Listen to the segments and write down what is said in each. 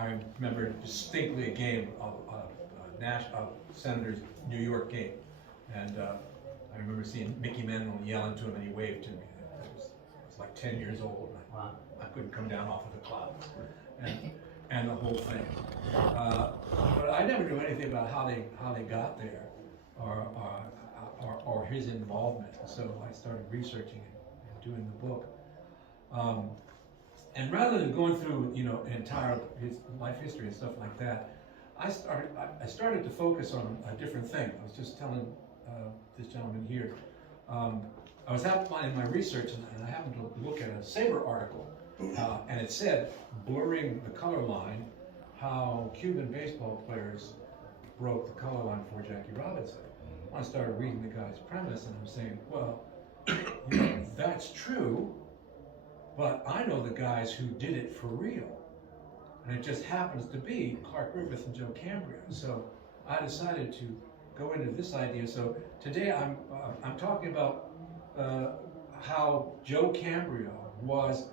I remember distinctly a game of Senator's New York game, and I remember seeing Mickey Mantle yelling to him, and he waved to me. I was like 10 years old, and I couldn't come down off of the clouds, and the whole thing. But I never knew anything about how they got there, or his involvement. So I started researching it and doing the book. And rather than going through, entire his life history and stuff like that, I started to focus on a different thing. I was just telling this gentleman here. I was in my research, and I happened to look at a SABR article, and it said, blurring the color line, how Cuban baseball players broke the color line for Jackie Robinson. I started reading the guy's premise, and I'm saying, well, that's true, but I know the guys who did it for real. And it just happens to be Clark Griffith and Joe Cambria. So I decided to go into this idea. So today I'm talking about how Joe Cambria was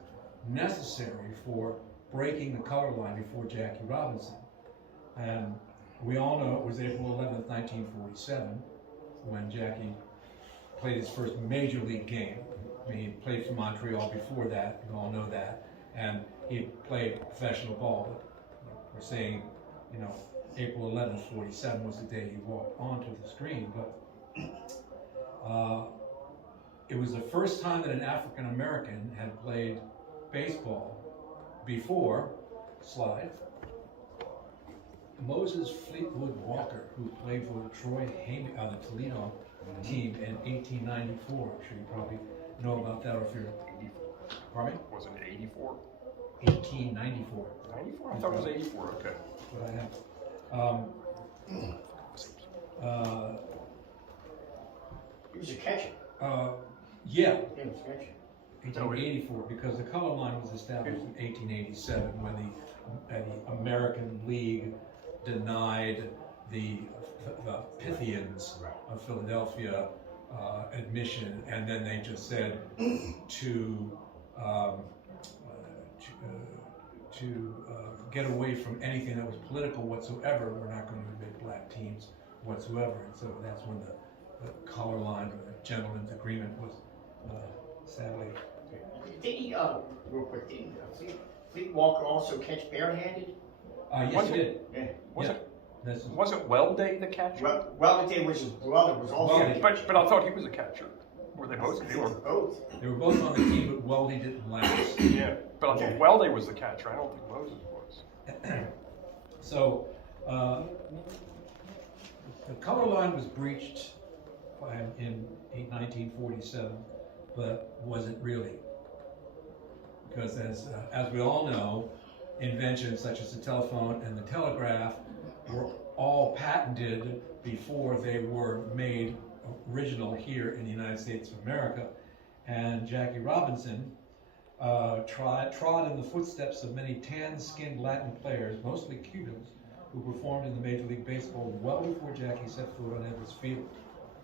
necessary for breaking the color line before Jackie Robinson. And we all know it was April 11th, 1947, when Jackie played his first major league game. I mean, he played for Montreal before that, you all know that, and he played professional ball, but we're saying, April 11th, 47 was the day he walked onto the screen, but it was the first time that an African American had played baseball before, slide, Moses Fleetwood Walker, who played for the the Toledo team in 1894. I'm sure you probably know about that, or if you're... Pardon me? Was it 84? 1894. 94? I thought it was 84, okay. What I have. He was a catcher. Yeah. He was a catcher. 1884, because the color line was established in 1887 when the American League denied the Pythians of Philadelphia admission, and then they just said to get away from anything that was political whatsoever, we're not going to admit black teams whatsoever. And so that's when the color line, or the gentleman's agreement, was sadly. Did he, real quick, didn't Fleet Walker also catch barehanded? Yes, he did. Yeah. Wasn't Welday the catcher? Welday was his brother, was also Weldy. But I thought he was a catcher. Were they both? They were both. They were both on the team, but Weldy didn't last. Yeah, but I thought Welday was the catcher. I don't think Moses was. So, the color line was breached in 1947, but wasn't really. Because as we all know, inventions such as the telephone and the telegraph were all patented before they were made original here in the United States of America. And Jackie Robinson trod in the footsteps of many tan-skinned Latin players, mostly Cubans, who performed in the Major League Baseball well before Jackie set foot on Edwards Field.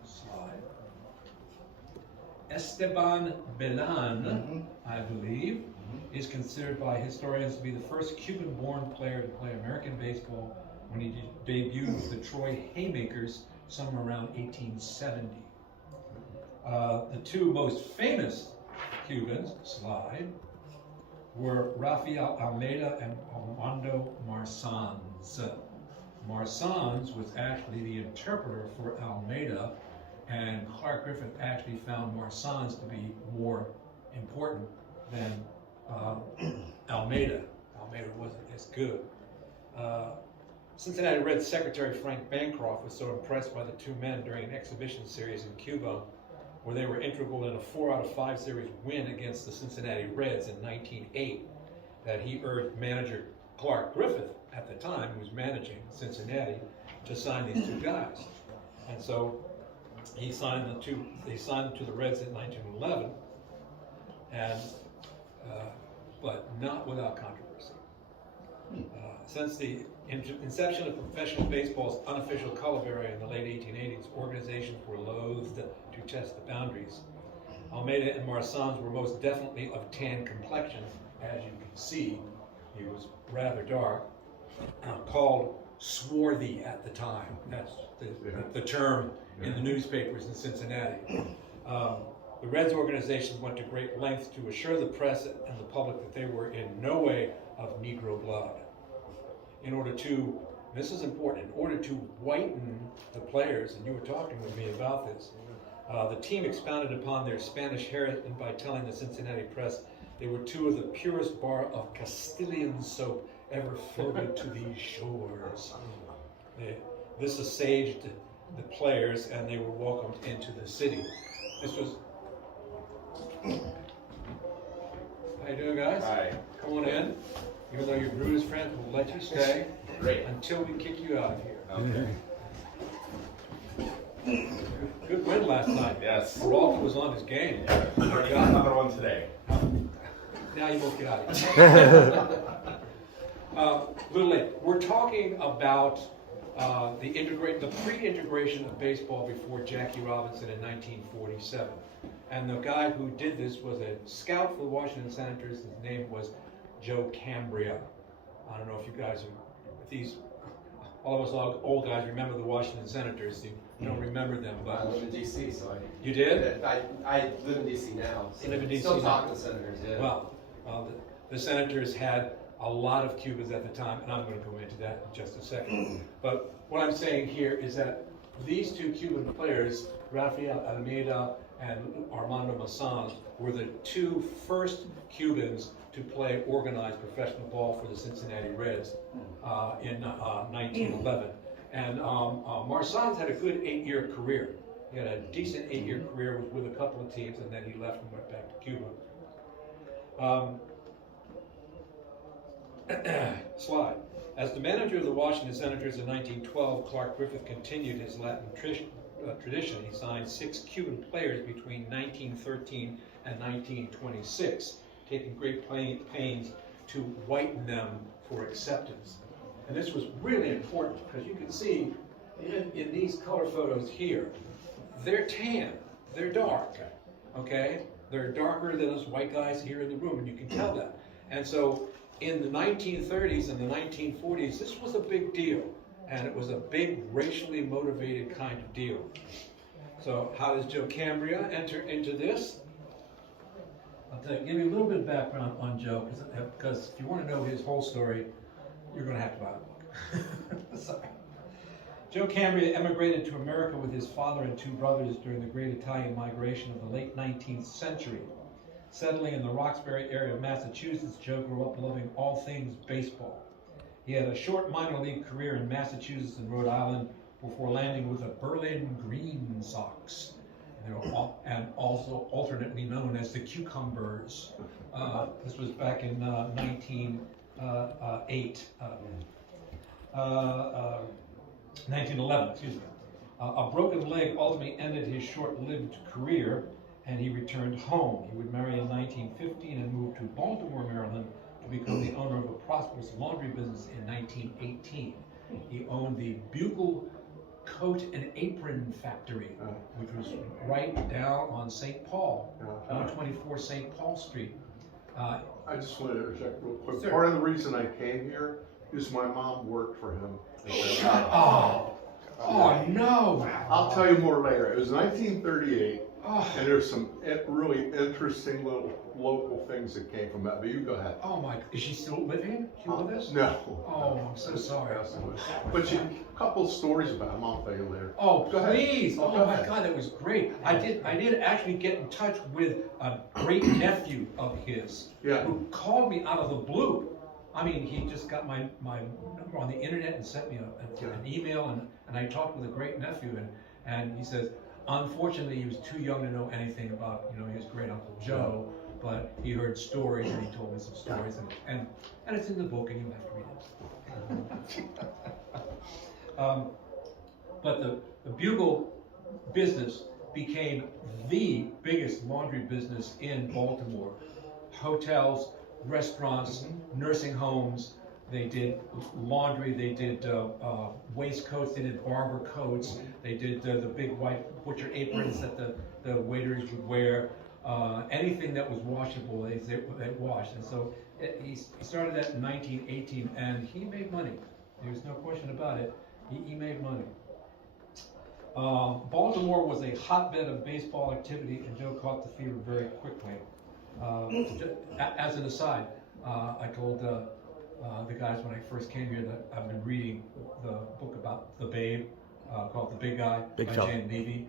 Slide. Esteban Belan, I believe, is considered by historians to be the first Cuban-born player to play American baseball when he debuted with the Troy Haymakers somewhere around 1870. The two most famous Cubans, slide, were Rafael Almeida and Armando Marsans. Marsans was actually the interpreter for Almeida, and Clark Griffith actually found Marsans to be more important than Almeida. Almeida wasn't as good. Cincinnati Reds secretary Frank Bancroft was so impressed by the two men during an exhibition series in Cuba, where they were integral in a 4-out-of-5 series win against the Cincinnati Reds in 1908, that he urged manager Clark Griffith, at the time, who was managing Cincinnati, to sign these two guys. And so he signed them to the Reds in 1911, and but not without controversy. Since the inception of professional baseball's unofficial color variant in the late 1880s, organizations were loath to test the boundaries. Almeida and Marsans were most definitely of tan complexion. As you can see, he was rather dark. called swarthy at the time. That's the term in the newspapers in Cincinnati. The Reds organization went to great lengths to assure the press and the public that they were in no way of Negro blood. In order to, this is important, in order to whiten the players, and you were talking with me about this, the team expounded upon their Spanish heritage by telling the Cincinnati press they were two of the purest bar of Castilian soap ever floated to these shores. This assuaged the players, and they were welcomed into the city. This was. How you doing, guys? Hi. Come on in. Even though you're Brutus friends, we'll let you stay. Great. Until we kick you out of here. Okay. Good win last night. Yes. Rolf was on his game. Another one today. Now you both get out of here. Little late. We're talking about the pre-integration of baseball before Jackie Robinson in 1947. And the guy who did this was a scout for the Washington Senators. His name was Joe Cambria. I don't know if you guys all of us old guys remember the Washington Senators. You don't remember them, but I live in D.C., so you did? I live in D.C. now. So You live in D.C. Still now? talking to senators, yeah. Well, the Senators had a lot of Cubans at the time, and I'm going to go into that in just a second. But what I'm saying here is that these two Cuban players, Rafael Almeida and Armando Masson, were the two first Cubans to play organized professional ball for the Cincinnati Reds in 1911. And Marson's had a good 8-year career. He had a decent 8-year career with a couple of teams, and then he left and went back to Cuba. Slide. As the manager of the Washington Senators in 1912, Clark Griffith continued his Latin tradition. He signed 6 Cuban players between 1913 and 1926, taking great pains to whiten them for acceptance. And this was really important because you can see in these color photos here, they're tan, they're dark, okay? They're darker than us white guys here in the room, and you can tell that. And so in the 1930s and the 1940s, this was a big deal, and it was a big racially motivated kind of deal. So how does Joe Cambria enter into this? I'll give you a little bit of background on Joe, because if you want to know his whole story, you're going to have to buy the book. Sorry. Joe Cambria emigrated to America with his father and 2 brothers during the Great Italian Migration of the late 19th century. Settling in the Roxbury area of Massachusetts, Joe grew up loving all things baseball. He had a short minor league career in Massachusetts and Rhode Island before landing with the Berlin Green Sox, and also alternately known as the Cucumbers. This was back in 1911, excuse me. A broken leg ultimately ended his short-lived career, and he returned home. He would marry in 1915 and move to Baltimore, Maryland, to become the owner of a prosperous laundry business in 1918. He owned the Bugle Coat and Apron Factory, which was right down on St. Paul, 124 St. Paul Street. I just want to interject real quick. Sir. Part of the reason I came here is my mom worked for him. Shut up! Oh no! I'll tell you more later. It was 1938, Oh, and there's some really interesting little local things that came from that. But you go ahead. oh my! Is she still living? She with us? No. Oh, I'm so sorry. But a couple stories about him. I'll tell you later. Oh, Go ahead. please! Oh, Oh go my ahead. God, that was great. I did actually get in touch with a great nephew of his Yeah. who called me out of the blue. I mean, he just got my number on the internet and sent me an email, and I talked with a great nephew, and he says, unfortunately, he was too young to know anything about his great uncle Joe, but he heard stories and he told me some stories, and it's in the book, and you have to read it. But the Bugle business became the biggest laundry business in Baltimore. Hotels, restaurants, nursing homes. They did laundry. They did waistcoats. They did barber coats. They did the big white butcher aprons that the waiters would wear. Anything that was washable, they washed. And so He started that in 1918, and he made money. There's no question about it. He made money. Baltimore was a hotbed of baseball activity, and Joe caught the fever very quickly. As an aside, I told the guys when I first came here that I've been reading the book about the Babe, called The Big Guy by Jan Levy.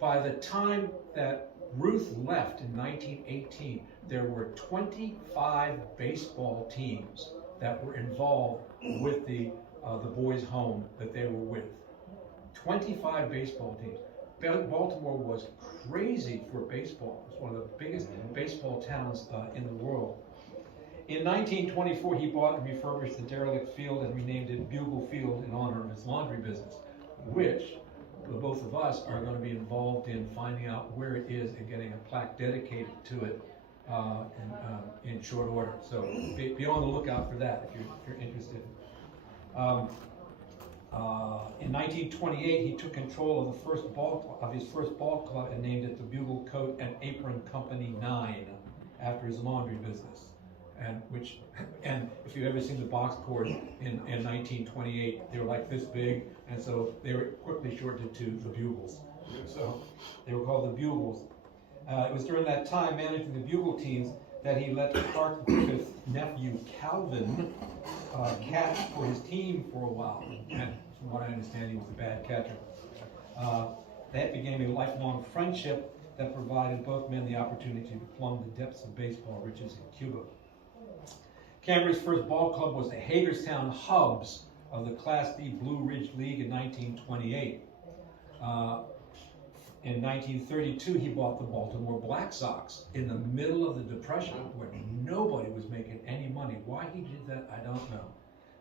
By the time that Ruth left in 1918, there were 25 baseball teams that were involved with the boys' home that they were with. 25 baseball teams. Baltimore was crazy for baseball. It was one of the biggest baseball towns in the world. In 1924, he bought and refurbished the derelict field and renamed it Bugle Field in honor of his laundry business, which the both of us are going to be involved in finding out where it is and getting a plaque dedicated to it in short order. So be on the lookout for that if you're interested. In 1928, he took control of his first ball club and named it the Bugle Coat and Apron Company 9 after his laundry business. And if you've ever seen the box scores in 1928, they were like this big, and so they were quickly shortened to the Bugles. So they were called the Bugles. It was during that time managing the Bugle teams that he let Clark Griffith's nephew Calvin catch for his team for a while. And from what I understand, he was a bad catcher. That became a lifelong friendship that provided both men the opportunity to plumb the depths of baseball riches in Cuba. Cambria's first ball club was the Hagerstown Hubs of the Class D Blue Ridge League in 1928. In 1932, he bought the Baltimore Black Sox in the middle of the Depression, where nobody was making any money. Why he did that, I don't know.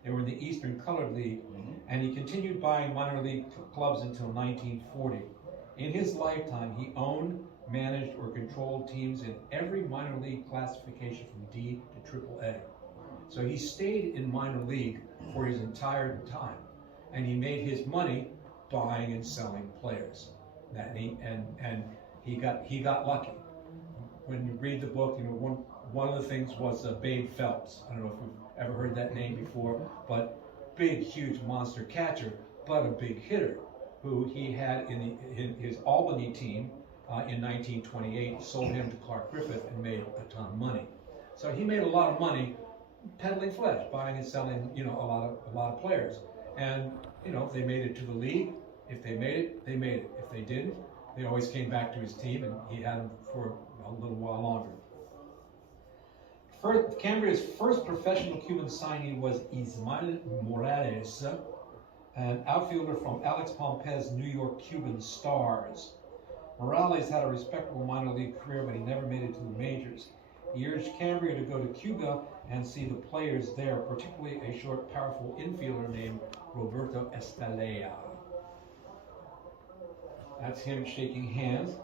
They were in the Eastern Colored League, and he continued buying minor league clubs until 1940. In his lifetime, he owned, managed, or controlled teams in every minor league classification from D to AAA. So he stayed in minor league for his entire time, and he made his money buying and selling players. And he got lucky. When you read the book, you know, one of the things was Babe Phelps. I don't know if you've ever heard that name before, but big, huge monster catcher, but a big hitter, who he had in his Albany team in 1928, sold him to Clark Griffith and made a ton of money. So he made a lot of money peddling flesh, buying and selling, you know, a lot of players. And, you know, if they made it to the league, if they made it, they made it. If they didn't, they always came back to his team, and he had them for a little while longer. Cambria's first professional Cuban signee was Ismael Morales, an outfielder from Alex Pompez's New York Cuban Stars. Morales had a respectable minor league career, but he never made it to the majors. He urged Cambria to go to Cuba and see the players there, particularly a short, powerful infielder named Roberto Estalella. That's him shaking hands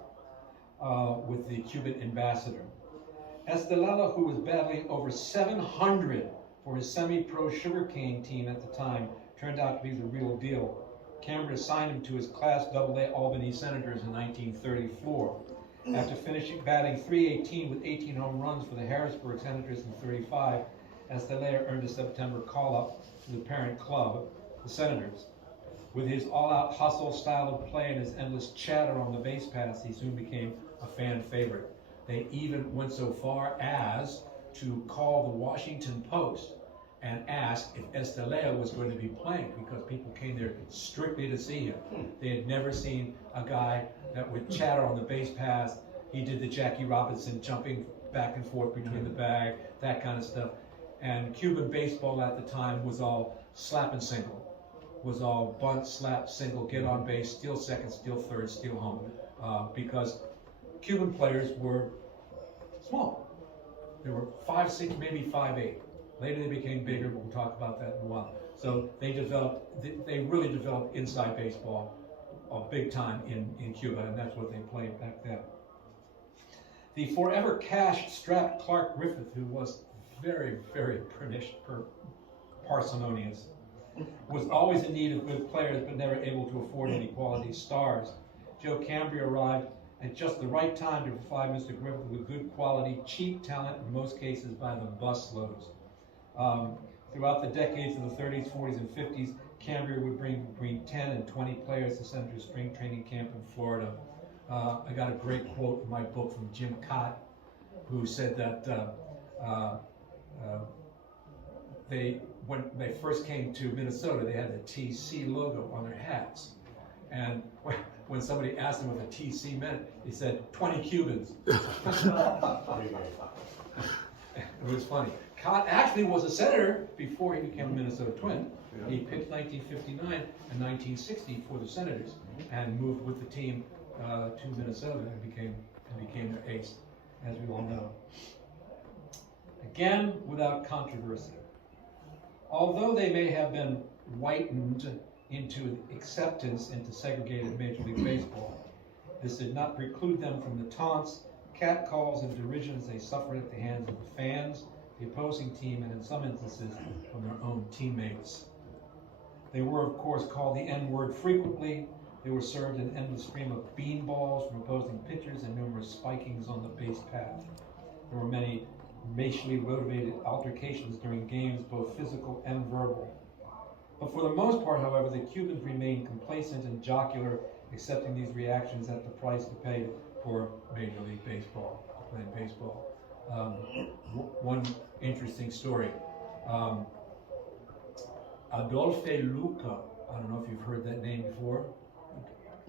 with the Cuban ambassador. Estalella, who was battling over 700 for his semi-pro sugarcane team at the time, turned out to be the real deal. Cambria signed him to his Class AA Albany Senators in 1934. After finishing batting .318 with 18 home runs for the Harrisburg Senators in '35, Estalella earned a September call-up to the parent club, the Senators. With his all-out hustle style of play and his endless chatter on the base paths, he soon became a fan favorite. They even went so far as to call the Washington Post and ask if Estalella was going to be playing, because people came there strictly to see him. They had never seen a guy that would chatter on the base paths. He did the Jackie Robinson jumping back and forth between the bag, that kind of stuff. And Cuban baseball at the time was all slap and single. Was all bunt, slap, single, get on base, steal second, steal third, steal home. Because Cuban players were small. They were 5'6", maybe 5'8". Later they became bigger, but we'll talk about that in a while. So they really developed inside baseball big time in Cuba, and that's what they played back then. The forever cash-strapped Clark Griffith, who was very, very parsimonious, was always in need of good players, but never able to afford any quality stars. Joe Cambria arrived at just the right time to provide Mr. Griffith with good quality, cheap talent, in most cases by the busloads. Throughout the decades of the 30s, 40s, and 50s, Cambria would bring between 10 and 20 players to Senator's spring training camp in Florida. I got a great quote in my book from Jim Cott, who said that when they first came to Minnesota, they had the TC logo on their hats. And when somebody asked him what the TC meant, he said, 20 Cubans. It was funny. Cott actually was a senator before he became a Minnesota Twin. He picked 1959 and 1960 for the Senators and moved with the team to Minnesota and became their ace, as we all know. Again, without controversy. Although they may have been whitened into acceptance into segregated Major League Baseball, this did not preclude them from the taunts, catcalls, and derisions they suffered at the hands of the fans, the opposing team, and in some instances, from their own teammates. They were, of course, called the N-word frequently. They were served an endless stream of beanballs from opposing pitchers and numerous spikings on the base path. There were many racially motivated altercations during games, both physical and verbal. But for the most part, however, the Cubans remained complacent and jocular, accepting these reactions at the price to pay for Major League Baseball, playing baseball. One interesting story. Adolphe Luca, I don't know if you've heard that name before,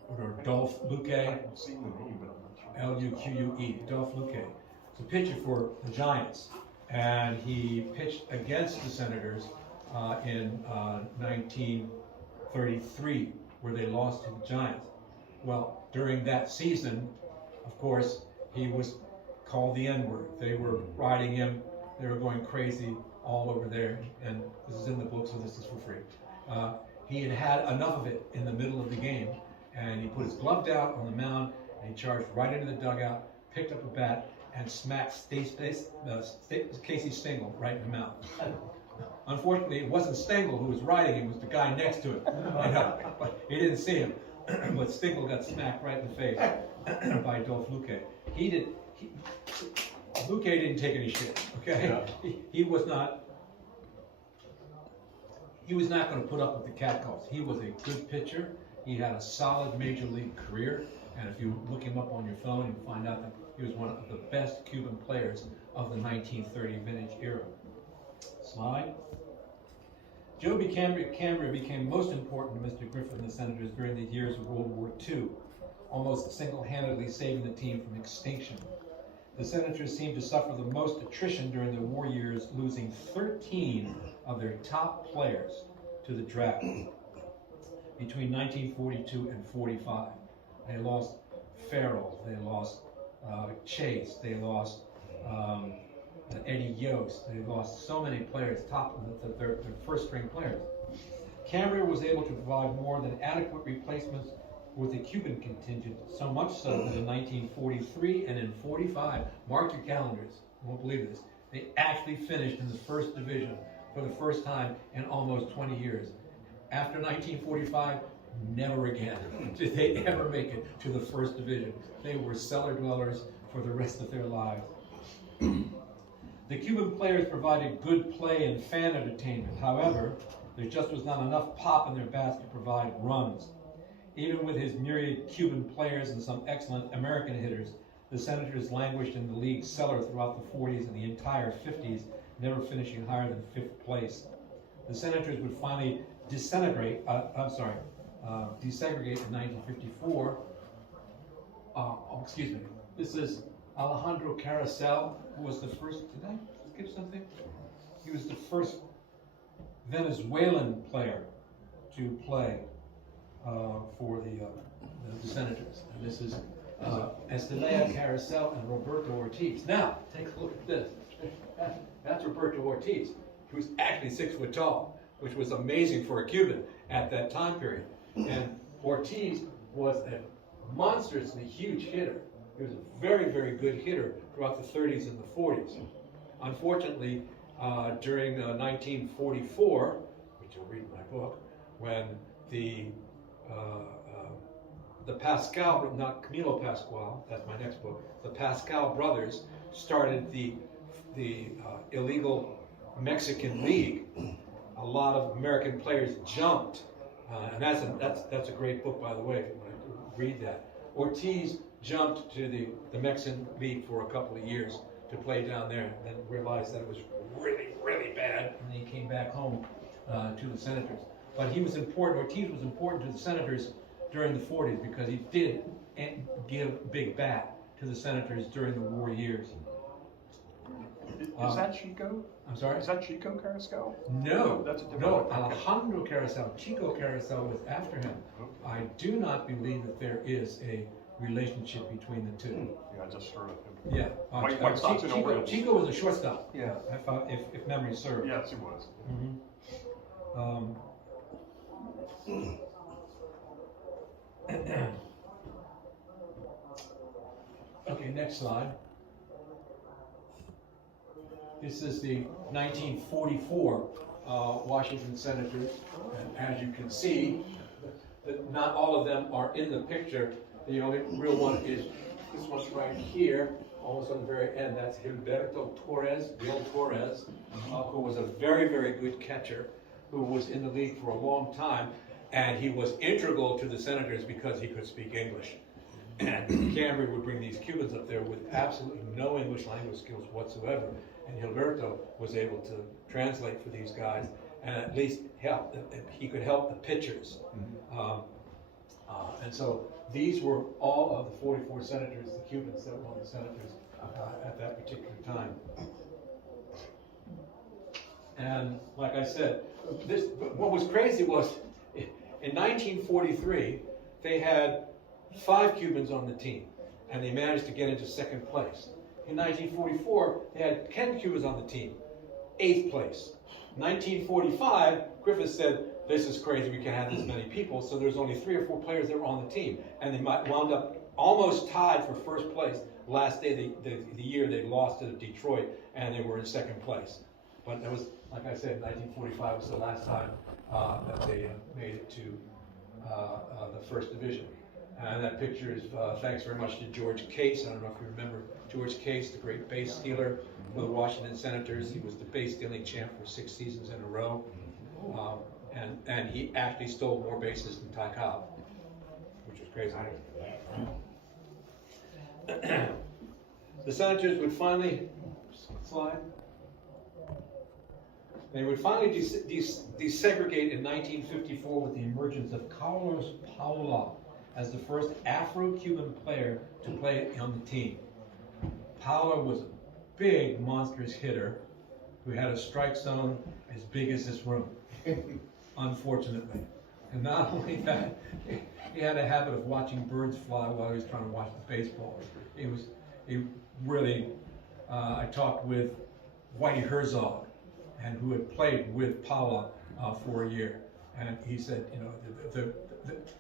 or Adolphe Luque, I've seen the name, but I'm not sure. L-U-Q-U-E, Adolphe Luque. It's a pitcher for the Giants, and he pitched against the Senators in 1933, where they lost to the Giants. Well, during that season, of course, he was called the N-word. They were riding him, they were going crazy all over there, and this is in the book, so this is for free. He had had enough of it in the middle of the game, and he put his glove down on the mound, and he charged right into the dugout, picked up a bat, and smacked Casey Stengel right in the mouth. Unfortunately, it wasn't Stengel who was riding him, it was the guy next to him. I know, but he didn't see him. But Stengel got smacked right in the face by Adolphe Luque. Luque didn't take any shit, okay? Yeah. He was not going to put up with the catcalls. He was a good pitcher. He had a solid major league career, and if you look him up on your phone, you find out that he was one of the best Cuban players of the 1930 vintage era. Slide. Joe Cambria became most important to Mr. Griffith and the Senators during the years of World War II, almost single-handedly saving the team from extinction. The Senators seemed to suffer the most attrition during the war years, losing 13 of their top players to the draft between 1942 and 45. They lost Farrell, they lost Chase, they lost Eddie Yost, they lost so many players, their first string players. Cambria was able to provide more than adequate replacements with the Cuban contingent, so much so that in 1943 and in 45, mark your calendars, you won't believe this, they actually finished in the first division for the first time in almost 20 years. After 1945, never again did they ever make it to the first division. They were cellar dwellers for the rest of their lives. The Cuban players provided good play and fan entertainment. However, there just was not enough pop in their bats to provide runs. Even with his myriad Cuban players and some excellent American hitters, the Senators languished in the league cellar throughout the 40s and the entire 50s, never finishing higher than 5th place. The Senators would finally desegregate in 1954. Excuse me. This is Alejandro Carasel, who was the first. Did I skip something? He was the first Venezuelan player to play for the Senators. And this is Estelea Carasel and Roberto Ortiz. Now, take a look at this. That's Roberto Ortiz, who's actually 6 foot tall, which was amazing for a Cuban at that time period. And Ortiz was a monstrously huge hitter. He was a very, very good hitter throughout the 30s and the 40s. Unfortunately, during 1944, which you'll read in my book, when the the Pascal, not Camilo Pascual, that's my next book, the Pascal brothers started the illegal Mexican League. A lot of American players jumped, and that's a great book, by the way, if you want to read that. Ortiz jumped to the Mexican League for a couple of years to play down there, and then realized that it was really, really bad, and he came back home to the Senators. But he was important, Ortiz was important to the Senators during the 40s because he did give big bat to the Senators during the war years. Is that Chico? I'm sorry? Is that Chico Carrascal? No, That's a different no, one. Okay. Alejandro Carousel, Chico Carousel was after him. I do not believe that there is a relationship between the two. Yeah, I just heard of him. Yeah. White Sox and Orioles. Chico was a shortstop, Yeah. if memory serves. Yes, it was. Okay, next slide. This is the 1944 Washington Senators, and as you can see, that not all of them are in the picture. The only real one is this one right here, almost on the very end. That's Gilberto Torres, Bill Torres, who was a very, very good catcher, who was in the league for a long time, and he was integral to the Senators because he could speak English. And Cambria would bring these Cubans up there with absolutely no English language skills whatsoever, and Gilberto was able to translate for these guys and at least help. He could help the pitchers. And so these were all of the 44 Senators, the Cubans that were on the Senators at that particular time. And like I said, what was crazy was in 1943, they had 5 Cubans on the team, and they managed to get into second place. In 1944, they had 10 Cubans on the team, 8th place. 1945, Griffith said, this is crazy, we can't have this many people, so there's only 3 or 4 players that were on the team, and they wound up almost tied for first place. Last day, the year they lost to Detroit, and they were in second place. But that was, like I said, 1945 was the last time that they made it to the first division. And that picture is thanks very much to George Case. I don't know if you remember George Case, the great base stealer for the Washington Senators. He was the base stealing champ for 6 seasons in a row. And he actually stole more bases than Ty Cobb, which was crazy. The Senators would finally, they would finally desegregate in 1954 with the emergence of Carlos Paula as the first Afro-Cuban player to play on the team. Paula was a big, monstrous hitter who had a strike zone as big as this room, unfortunately. And not only that, he had a habit of watching birds fly while he was trying to watch the baseball. He really, I talked with Whitey Herzog, and who had played with Paula for a year. And he said, you know,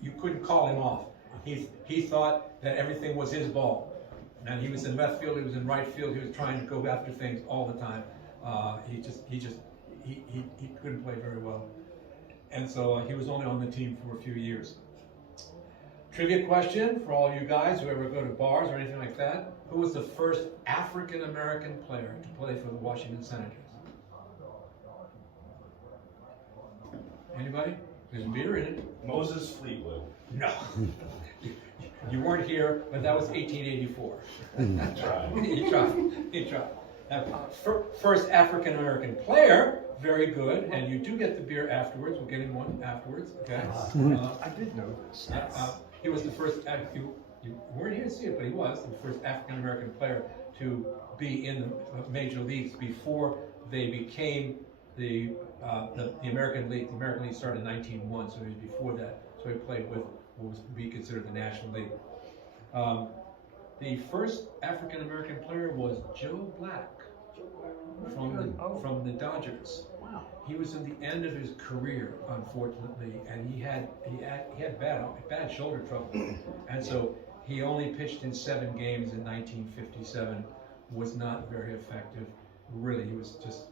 you couldn't call him off. He thought that everything was his ball. And he was in left field, he was in right field, he was trying to go after things all the time. He couldn't play very well. And so he was only on the team for a few years. Trivia question for all you guys who ever go to bars or anything like that. Who was the first African-American player to play for the Washington Senators? Anybody? There's beer in it. Moses Fleetwood. No. You weren't here, but that was 1884. That's right. You tried. First African-American player, very good, and you do get the beer afterwards. We'll get him one afterwards, okay? I did know this. He was the first, you weren't here to see it, but he was the first African-American player to be in the major leagues before they became the American League. The American League started in 1901, so he was before that. So he played with what would be considered the National League. The first African-American player was Joe Black from the Dodgers. Wow. He was in the end of his career, unfortunately, and he had bad shoulder trouble, and so he only pitched in 7 games in 1957. Was not very effective. Really, he was just.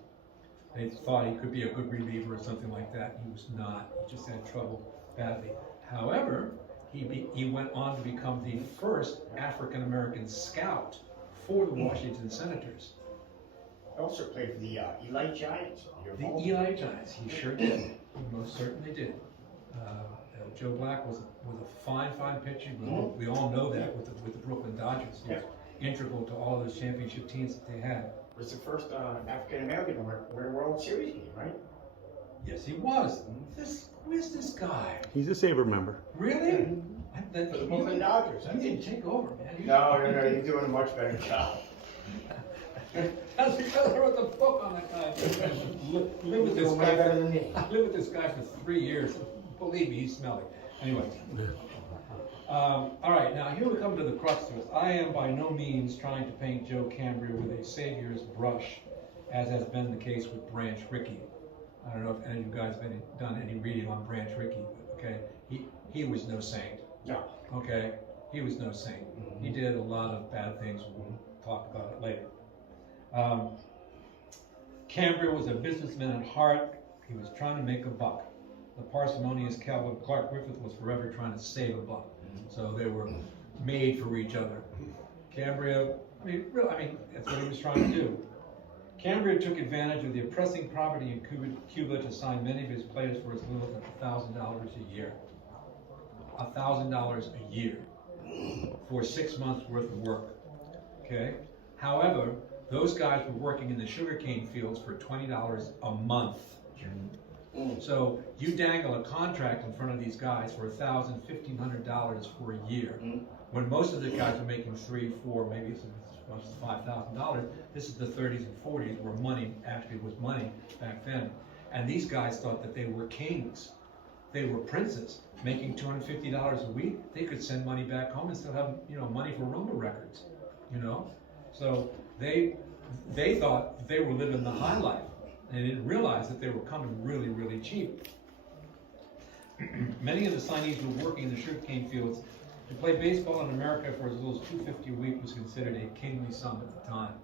They thought he could be a good reliever or something like that. He was not. He just had trouble badly. However, he went on to become the first African-American scout for the Washington Senators. Also played for the Eli Giants. The Eli Giants, he sure did. He most certainly did. Joe Black was a fine pitcher. We all know that with the Brooklyn Dodgers. He was integral to all those championship teams that they had. Was the first African American to win a World Series game, right? Yes, he was. Who's this guy? He's a SABR member. Really? For the Brooklyn Dodgers. You didn't take over, man. No, you're doing a much better job. That's because I wrote the book on that guy. Live with this Doing way guy. better than me. I lived with this guy for 3 years. Believe me, he's smelly. Anyway. All right, now here we come to the crux of it. I am by no means trying to paint Joe Cambria with a savior's brush, as has been the case with Branch Rickey. I don't know if any of you guys have done any reading on Branch Rickey, okay? He was no saint. No. Okay? He was no saint. He did a lot of bad things. We'll talk about it later. Cambria was a businessman at heart. He was trying to make a buck. The parsimonious Calvin Clark Griffith was forever trying to save a buck. So they were made for each other. Cambria, that's what he was trying to do. Cambria took advantage of the oppressing poverty in Cuba to sign many of his players for as little as $1,000 a year. $1,000 a year for 6 months worth of work. Okay? However, those guys were working in the sugarcane fields for $20 a month. So you dangle a contract in front of these guys for $1,000, $1,500 for a year, when most of the guys were making $3,000, $4,000, maybe as much as $5,000. This is the 30s and 40s, where money actually was money back then. And these guys thought that they were kings. They were princes, making $250 a week. They could send money back home and still have, money for Roma records, So they thought they were living the high life. And they didn't realize that they were coming really, really cheap. Many of the signees were working in the sugarcane fields. To play baseball in America for as little as $250 a week was considered a kingly sum at the time.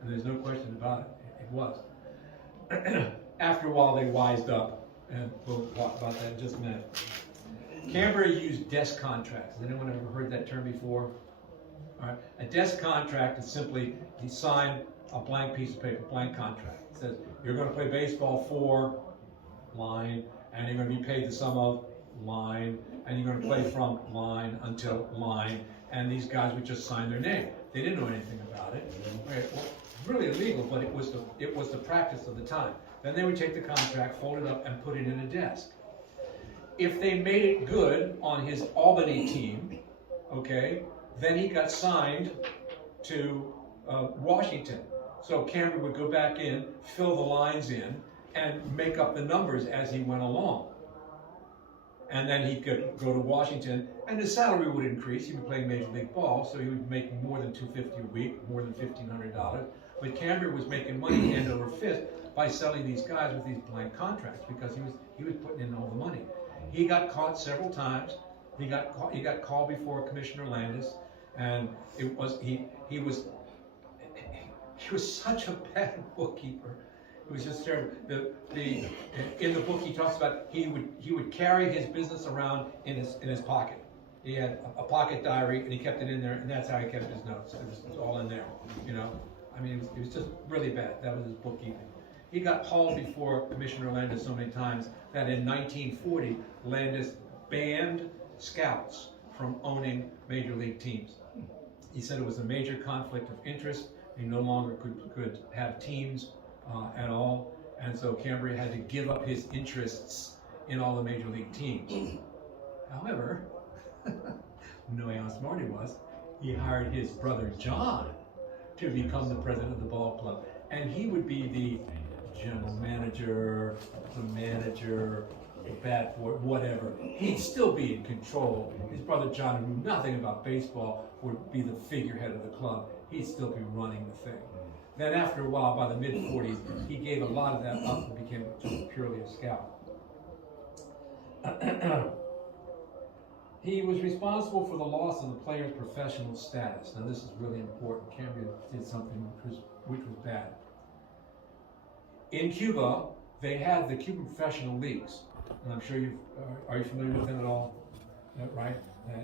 And there's no question about it. It was. After a while, they wised up. And we'll talk about that in just a minute. Cambria used desk contracts. Has anyone ever heard that term before? All right. A desk contract is simply you sign a blank piece of paper, blank contract. It says you're going to play baseball for line, and you're going to be paid the sum of line, and you're going to play from line until line, and these guys would just sign their name. They didn't know anything about it. Right? Well, really illegal, but it was the practice of the time. Then they would take the contract, fold it up, and put it in a desk. If they made it good on his Albany team, okay, then he got signed to Washington. So Cambria would go back in, fill the lines in, and make up the numbers as he went along. And then he could go to Washington, and his salary would increase. He would play Major League Ball, so he would make more than $250 a week, more than $1,500. But Cambria was making money hand over fist by selling these guys with these blank contracts because he was putting in all the money. He got caught several times. He got called before Commissioner Landis, and he was such a bad bookkeeper. It was just terrible. In the book he talks about he would carry his business around in his pocket. He had a pocket diary and he kept it in there, and that's how he kept his notes. It was all in there, it was just really bad. That was his bookkeeping. He got hauled before Commissioner Landis so many times that in 1940 Landis banned scouts from owning major league teams. He said it was a major conflict of interest. He no longer could have teams at all, and so Cambria had to give up his interests in all the major league teams. However, knowing how smart he was, he hired his brother John to become the president of the ball club, and he would be the general manager, the manager, the bat boy, whatever. He'd still be in control. His brother John, who knew nothing about baseball, would be the figurehead of the club. He'd still be running the thing. Then after a while, by the mid-40s, he gave a lot of that up and became just purely a scout. He was responsible for the loss of the player's professional status. Now this is really important. Cambria did something which was bad. In Cuba, they had the Cuban professional leagues. And I'm sure are you familiar with them at all? Right?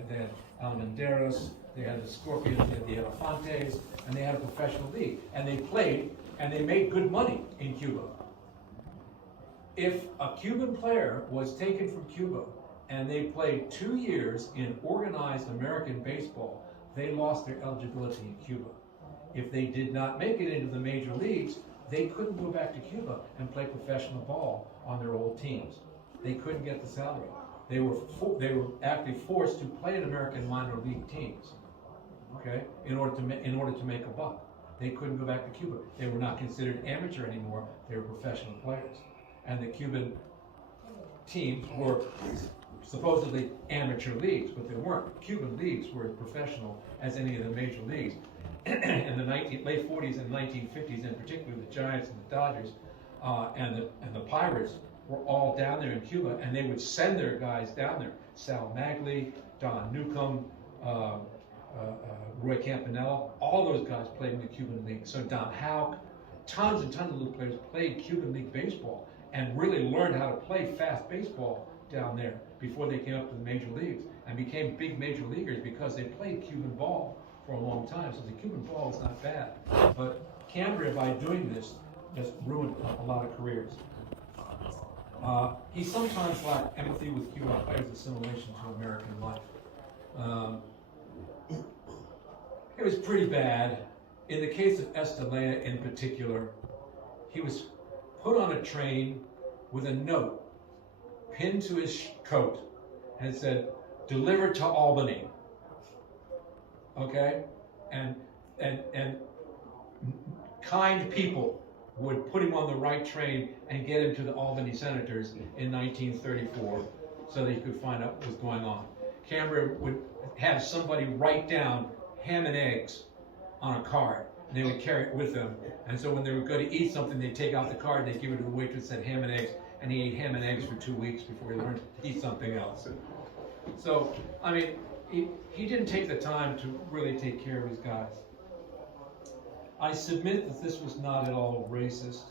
They had Almendares, they had the Scorpions, they had the Elefantes, and they had a professional league. And they played, and they made good money in Cuba. If a Cuban player was taken from Cuba and they played 2 years in organized American baseball, they lost their eligibility in Cuba. If they did not make it into the major leagues, they couldn't go back to Cuba and play professional ball on their old teams. They couldn't get the salary. They were actually forced to play in American minor league teams, okay, in order to make a buck. They couldn't go back to Cuba. They were not considered amateur anymore. They were professional players. And the Cuban teams were supposedly amateur leagues, but they weren't. Cuban leagues were as professional as any of the major leagues. In the late 40s and 1950s, in particular, the Giants and the Dodgers and the Pirates were all down there in Cuba, and they would send their guys down there. Sal Magli, Don Newcomb, Roy Campanella, all those guys played in the Cuban League. So Don Houck, tons and tons of little players played Cuban League baseball and really learned how to play fast baseball down there before they came up to the major leagues and became big major leaguers because they played Cuban ball for a long time. So the Cuban ball was not bad. But Cambria, by doing this, just ruined a lot of careers. He sometimes lacked empathy with Cuban players' assimilation to American life. It was pretty bad. In the case of Estelea in particular, he was put on a train with a note pinned to his coat, and it said, "Delivered to Albany." Okay? And kind people would put him on the right train and get him to the Albany Senators in 1934 so that he could find out what was going on. Cambria would have somebody write down ham and eggs on a card, and they would carry it with them. And so when they were going to eat something, they'd take out the card, they'd give it to the waitress that said ham and eggs, and he ate ham and eggs for 2 weeks before he learned to eat something else. So, I mean, he didn't take the time to really take care of his guys. I submit that this was not at all racist,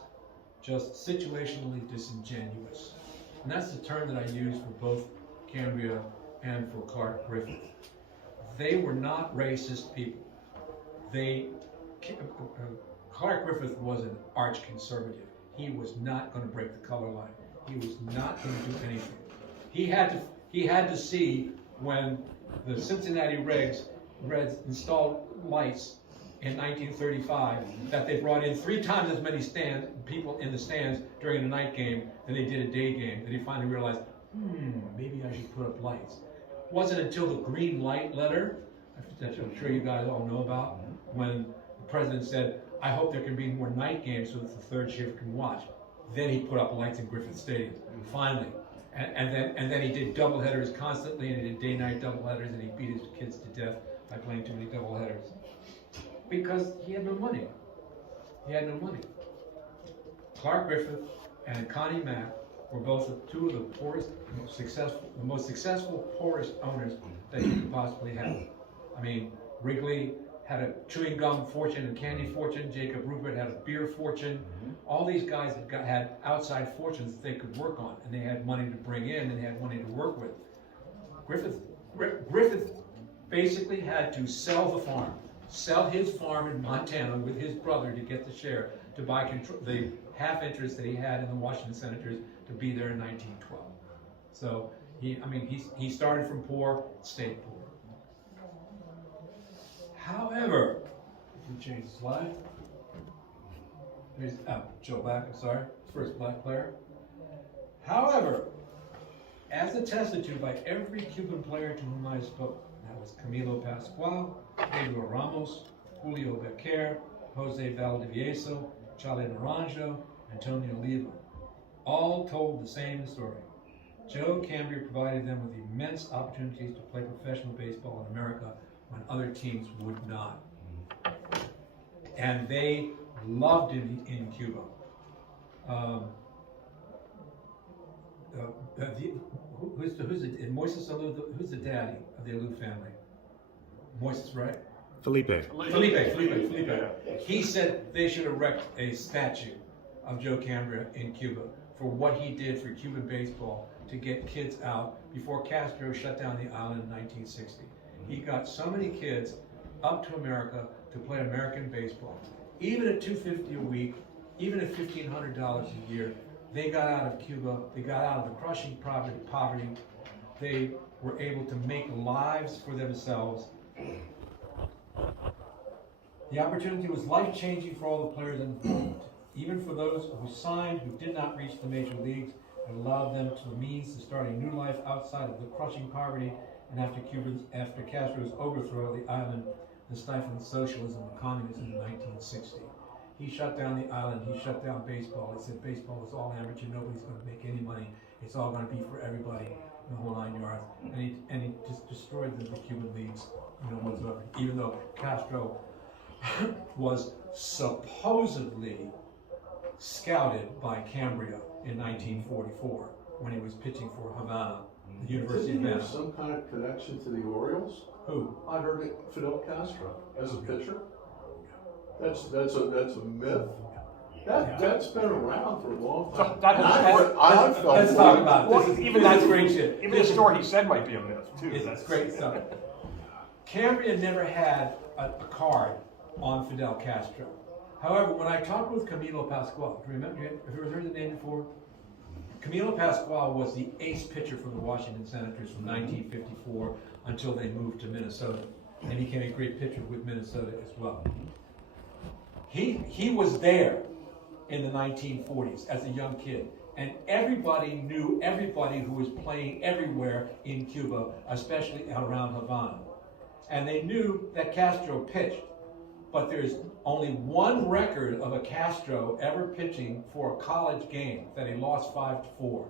just situationally disingenuous. And that's the term that I use for both Cambria and for Clark Griffith. They were not racist people. Clark Griffith was an arch conservative. He was not going to break the color line. He was not going to do anything. He had to see when the Cincinnati Reds installed lights in 1935 that they brought in 3 times as many people in the stands during a night game than they did a day game, that he finally realized, maybe I should put up lights. It wasn't until the green light letter, that I'm sure you guys all know about, when the president said, "I hope there can be more night games so that the third shift can watch." Then he put up lights in Griffith Stadium, finally. And then he did doubleheaders constantly, and he did day-night doubleheaders, and he beat his kids to death by playing too many doubleheaders. Because he had no money. He had no money. Clark Griffith and Connie Mack were both 2 of the poorest, most successful, poorest owners that you could possibly have. I mean, Wrigley had a chewing gum fortune and candy fortune. Jacob Rupert had a beer fortune. All these guys had outside fortunes that they could work on, and they had money to bring in, and they had money to work with. Griffith basically had to sell the farm, sell his farm in Montana with his brother to get the share, to buy the half interest that he had in the Washington Senators to be there in 1912. So he started from poor, stayed poor. However, if we change the slide, there's Joe Black, I'm sorry, first black player. However, as attested to by every Cuban player to whom I spoke, that was Camilo Pascual, Pedro Ramos, Julio Becker, Jose Valdivieso, Charlie Naranjo, Antonio Oliva, all told the same story. Joe Cambria provided them with immense opportunities to play professional baseball in America when other teams would not. And they loved him in Cuba. Who's Moises Alou, who's the daddy of the Alou family? Moises, right? Felipe. Felipe. He said they should erect a statue of Joe Cambria in Cuba for what he did for Cuban baseball to get kids out before Castro shut down the island in 1960. He got so many kids up to America to play American baseball. Even at $250 a week, even at $1,500 a year, they got out of Cuba, they got out of the crushing poverty, they were able to make lives for themselves. The opportunity was life-changing for all the players involved, even for those who signed who did not reach the major leagues. It allowed them to the means to start a new life outside of the crushing poverty, and after Castro's overthrow of the island, the stifling socialism and communism in 1960. He shut down the island, he shut down baseball. He said baseball is all amateur, nobody's going to make any money. It's all going to be for everybody, the whole 9 yards. And he just destroyed the Cuban leagues, whatsoever. Even though Castro was supposedly scouted by Cambria in 1944 when he was pitching for Havana, the University of Didn't he have Havana. some kind of connection to the Orioles? Who? I heard it, Fidel Castro as a pitcher. That's a myth. That's been around for a long time. Let's talk about it. Well, even that's that- great shit. Even the story he said might be a myth too. It's great stuff. Cambria never had a card on Fidel Castro. However, when I talked with Camilo Pascual, do you remember? Have you ever heard the name before? Camilo Pascual was the ace pitcher for the Washington Senators from 1954 until they moved to Minnesota, and he became a great pitcher with Minnesota as well. He was there in the 1940s as a young kid, and everybody knew everybody who was playing everywhere in Cuba, especially around Havana. And they knew that Castro pitched, but there's only one record of a Castro ever pitching for a college game that he lost 5-4.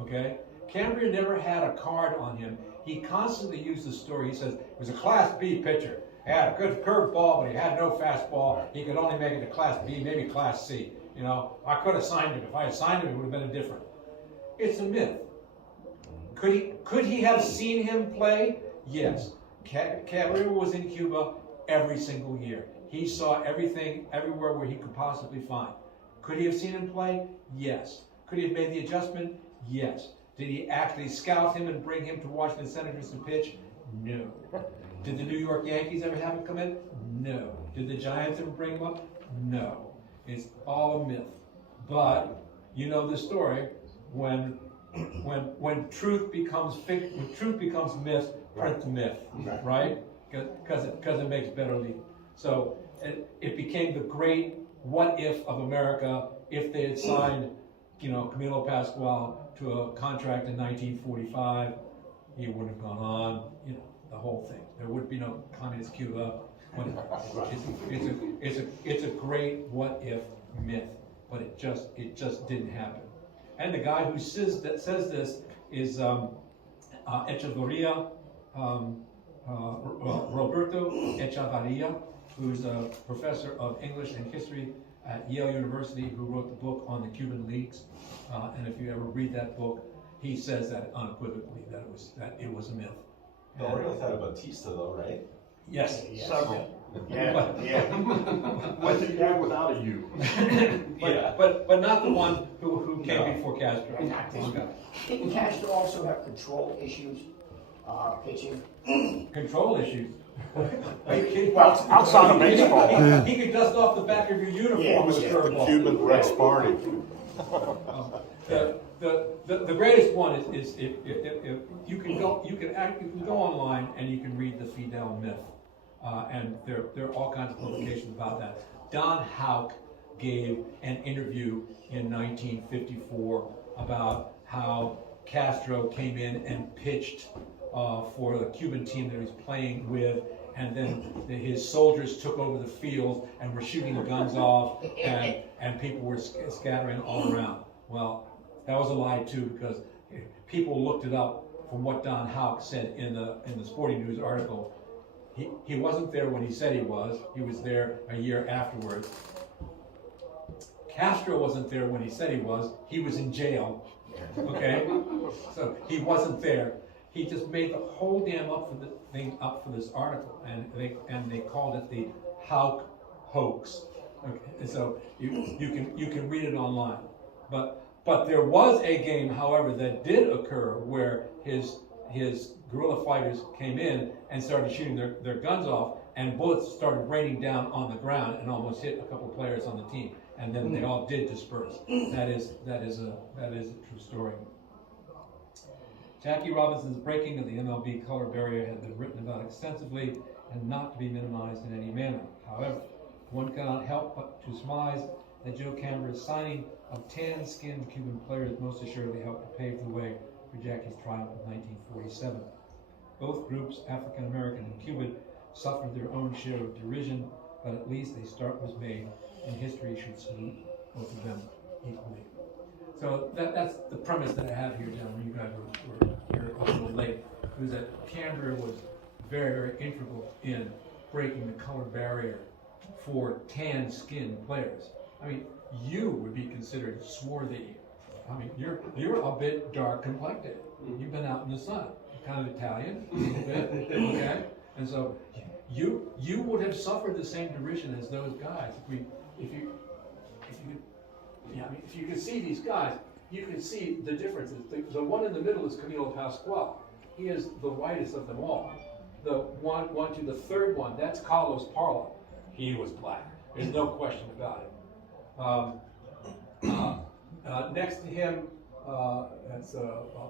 Okay? Cambria never had a card on him. He constantly used the story. He says, he was a Class B pitcher. He had a good curveball, but he had no fastball. He could only make it to Class B, maybe Class C. I could have signed him. If I had signed him, it would have been different. It's a myth. Could he have seen him play? Yes. Cambria was in Cuba every single year. He saw everything, everywhere where he could possibly find. Could he have seen him play? Yes. Could he have made the adjustment? Yes. Did he actually scout him and bring him to Washington Senators to pitch? No. Did the New York Yankees ever have him come in? No. Did the Giants ever bring him up? No. It's all a myth. But you know the story. When truth becomes myth, print the myth, right? Because it makes better legal. So it became the great what if of America if they had signed, Camilo Pascual to a contract in 1945. He wouldn't have gone on, the whole thing. There would be no communist Cuba. It's a great what if myth, but it just didn't happen. And the guy who says this is Echevarria, Roberto Echevarria, who's a professor of English and history at Yale University, who wrote the book on the Cuban leagues. And if you ever read that book, he says that unequivocally that it was a myth. The Orioles had a Batista though, right? Yes. Several. Yeah. I think one without a U. But not the one who came before Castro. Exactly. Didn't Castro also have control issues, pitching? Control issues. Well, Outside of baseball. He could dust off the back of your uniform with a curveball. Cuban Rex Party. The greatest one is if you can go online and you can read the Fidel myth, and there are all kinds of publications about that. Don Houck gave an interview in 1954 about how Castro came in and pitched for the Cuban team that he was playing with, and then his soldiers took over the field and were shooting the guns off, and people were scattering all around. Well, that was a lie too, because people looked it up from what Don Houck said in the Sporting News article. He wasn't there when he said he was. He was there a year afterwards. Castro wasn't there when he said he was. He was in jail. Okay, so he wasn't there. He just made the whole damn thing up for this article, and they called it the Houck hoax. Okay, and so you can read it online. But there was a game, however, that did occur where his guerrilla fighters came in and started shooting their guns off, and bullets started raining down on the ground and almost hit a couple of players on the team, and then they all did disperse. That is a true story. Jackie Robinson's breaking of the MLB color barrier has been written about extensively and not to be minimized in any manner. However, one cannot help but to surmise that Joe Cambria's signing of tan-skinned Cuban players most assuredly helped to pave the way for Jackie's triumph in 1947. Both groups, African American and Cuban, suffered their own share of derision, but at least a start was made, and history should salute both of them equally. So that's the premise that I have here, gentlemen. You guys were here a little late. It was that Cambria was very, very integral in breaking the color barrier for tan-skinned players. I mean, you would be considered swarthy. I mean, you're a bit dark complected. You've been out in the sun. You're kind of Italian, a little bit, okay? And so you would have suffered the same derision as those guys if you could see these guys, you could see the differences. The one in the middle is Camilo Pascual. He is the whitest of them all. The one to the third one, that's Carlos Parla. He was black. There's no question about it. Next to him, that's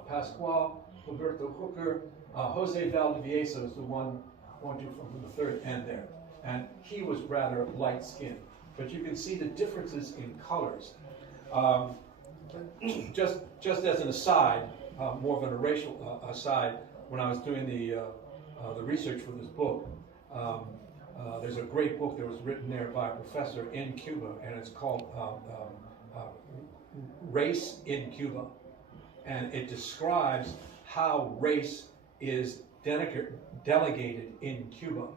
Pascual, Roberto Hooker, Jose Valdivieso is the one to from the third end there. And he was rather light-skinned. But you can see the differences in colors. Just as an aside, more of a racial aside, when I was doing the research for this book, there's a great book that was written there by a professor in Cuba, and it's called Race in Cuba. And it describes how race is delegated in Cuba.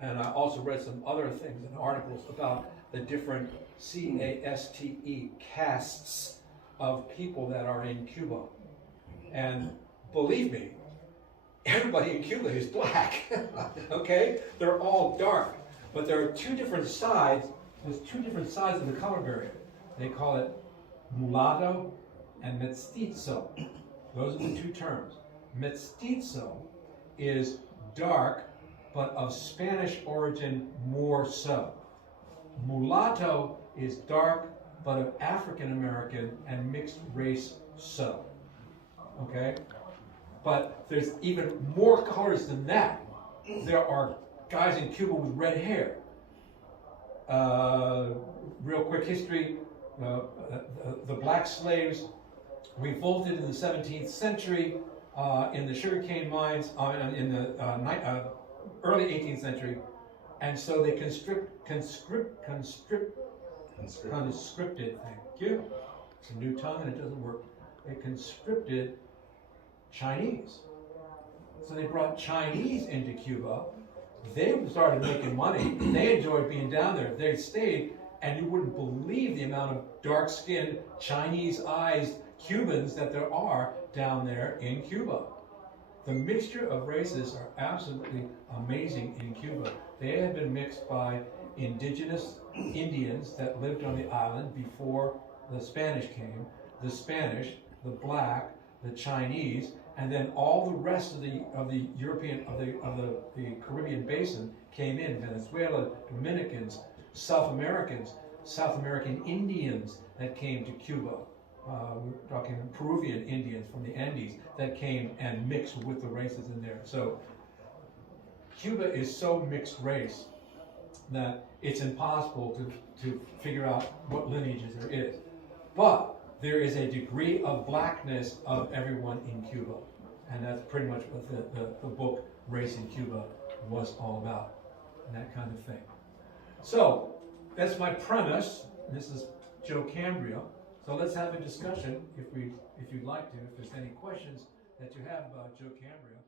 And I also read some other things and articles about the different castes of people that are in Cuba. And believe me, everybody in Cuba is black, okay? They're all dark, but there are two different sides. There's two different sides of the color barrier. They call it mulatto and mestizo. Those are the two terms. Mestizo is dark, but of Spanish origin more so. Mulatto is dark, but of African American and mixed race so. Okay? But there's even more colors than that. There are guys in Cuba with red hair. Real quick history, the black slaves revolted in the 17th century in the sugarcane mines in the early 18th century, and so they conscripted, thank you. It's a new tongue and it doesn't work. They conscripted Chinese. So they brought Chinese into Cuba. They started making money. They enjoyed being down there. They stayed, and you wouldn't believe the amount of dark-skinned, Chinese-eyed Cubans that there are down there in Cuba. The mixture of races are absolutely amazing in Cuba. They have been mixed by indigenous Indians that lived on the island before the Spanish came, the Spanish, the black, the Chinese, and then all the rest of the European of the Caribbean basin came in. Venezuela, Dominicans, South American Indians that came to Cuba. We're talking Peruvian Indians from the Andes that came and mixed with the races in there. So Cuba is so mixed race that it's impossible to figure out what lineages there is. But there is a degree of blackness of everyone in Cuba. And that's pretty much what the book Race in Cuba was all about, and that kind of thing. So that's my premise. This is Joe Cambria. So let's have a discussion if you'd like to, if there's any questions that you have about Joe Cambria.